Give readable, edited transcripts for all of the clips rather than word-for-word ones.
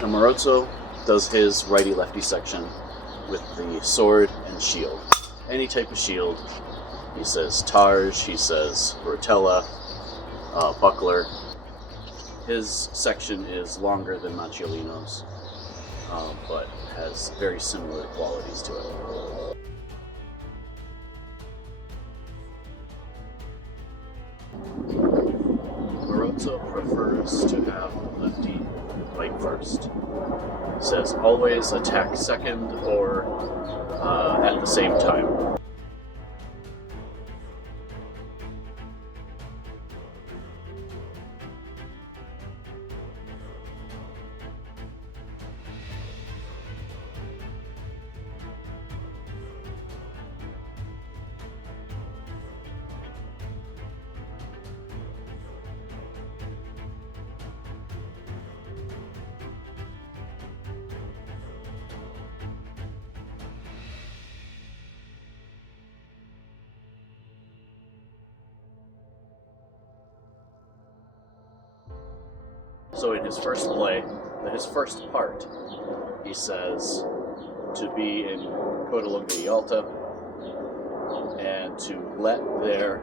The Marozzo does his righty-lefty section with the sword and shield. Any type of shield. He says targe, he says rotella, buckler. His section is longer than Maciolino's, but has very similar qualities to it. Marozzo prefers to have lefty fight first. He says always attack second or at the same time. So in his first play, his first part, he says to be in Coda Lunga e Alta and to let their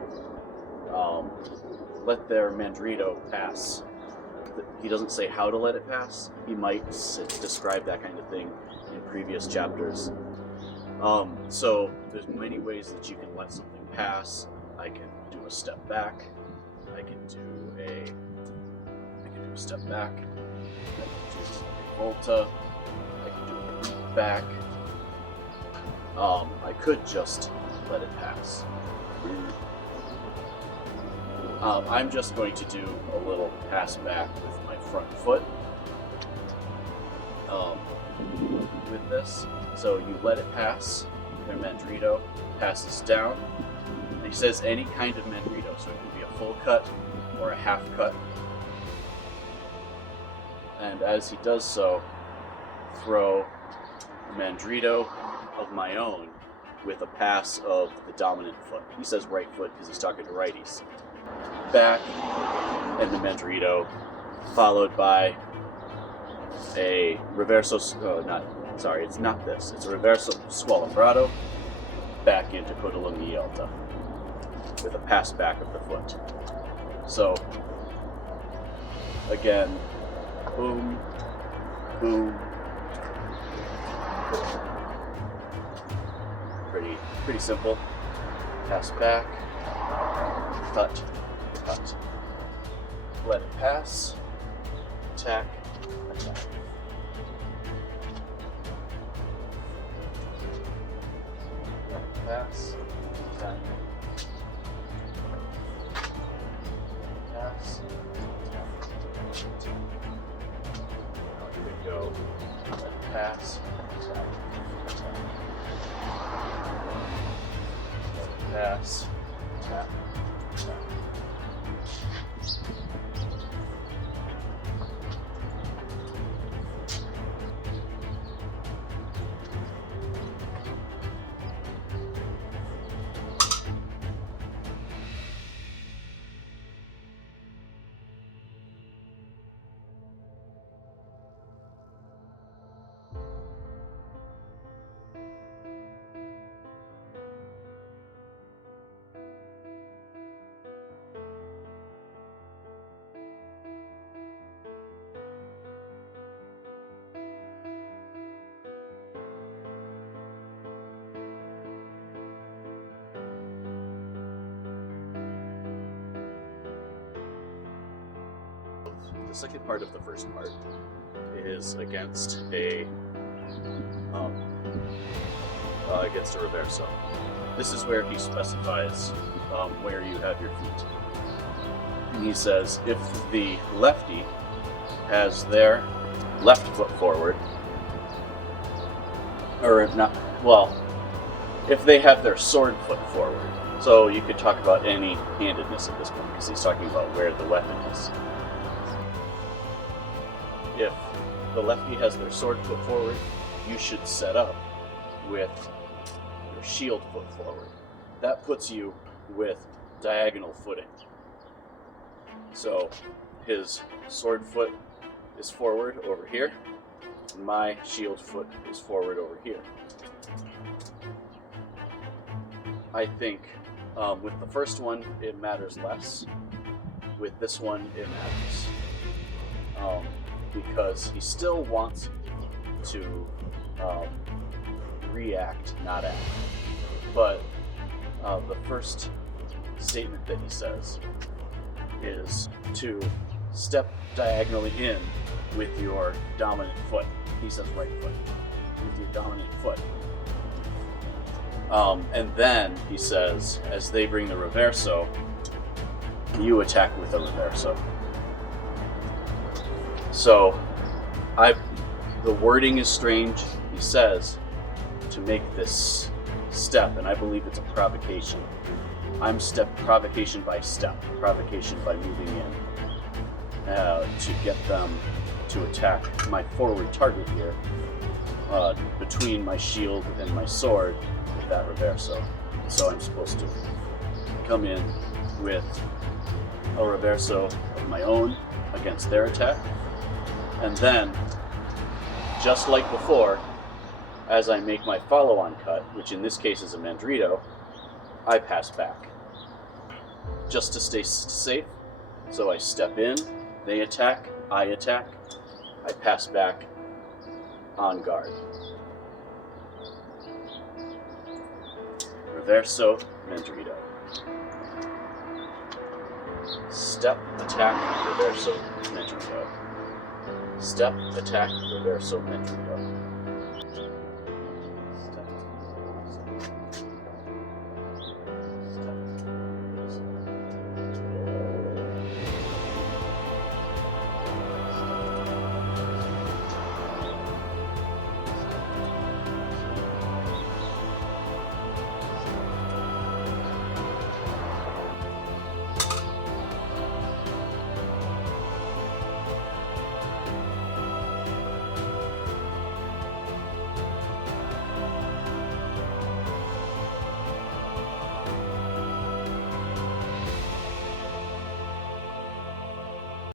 mandritto pass. He doesn't say how to let it pass. He might describe that kind of thing in previous chapters. So there's many ways that you can let something pass. I can do a step back. I can do a step back. I can do a volta. I can do a leap back. I could just let it pass. I'm just going to do a little pass back with my front foot with this. So you let it pass, their mandritto passes down. And he says any kind of mandritto, so it can be a full cut or a half cut. And as he does so, throw a mandritto of my own with a pass of the dominant foot. He says right foot because he's talking to righties. Back, and the mandritto, followed by a riverso, it's not this. It's a riverso squalembrato, back into Coda Lunga e Alta, with a pass back of the foot. So, again, boom, boom. Pretty simple. Pass back, cut, cut. Let it pass, attack, attack. Let it pass, attack. Pass, attack. Now here we go. Let it pass, attack, attack. Let it pass, attack, attack. The second part of the first part is against a reverso. This is where he specifies where you have your feet. And he says if the lefty has their left foot forward, or not, well, if they have their sword foot forward. So you could talk about any handedness at this point because he's talking about where the weapon is. If the lefty has their sword foot forward, you should set up with your shield foot forward. That puts you with diagonal footing. So his sword foot is forward over here, My shield foot is forward over here. I think with the first one, it matters less. With this one, it matters. Because he still wants to react, not act. But the first statement that he says is to step diagonally in with your dominant foot. He says right foot. With your dominant foot. And then he says, as they bring the riverso, you attack with the riverso. So, the wording is strange. He says to make this step, and I believe it's a provocation. I'm provocation by step, provocation by moving in to get them to attack my forward target here between my shield and my sword with that riverso. So I'm supposed to come in with a riverso of my own against their attack, and then, just like before, as I make my follow-on cut, which in this case is a mandritto, I pass back. Just to stay safe, so I step in, they attack, I pass back on guard. Riverso, mandritto. Step, attack, riverso, mandritto. Step, attack, riverso, mandritto.